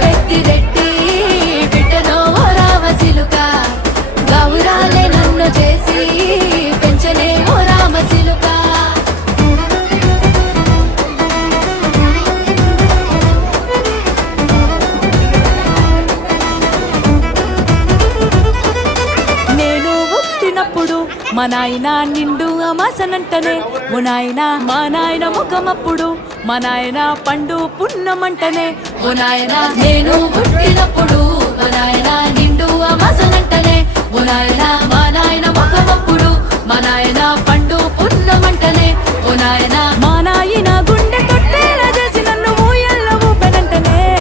పెద్దిరెడ్డి బిడ్డనో ఓ రామసిలుక గౌరాలే నన్ను చేసి పెంచనే ఓ రామసిలుక నేను పుట్టినప్పుడు మా నాయన నిండు అమాసనంటనే ఓ నాయన మా నాయన ముఖమప్పుడు మా నాయన పండు పున్నమంటనే ఓ నాయన నేను పుట్టినప్పుడు మా నాయన నిండు అమాసనంటనే ఓ నాయన మా నాయన ముఖమప్పుడు మా నాయన పండు పున్నమంటనే ఓ నాయన మా నాయన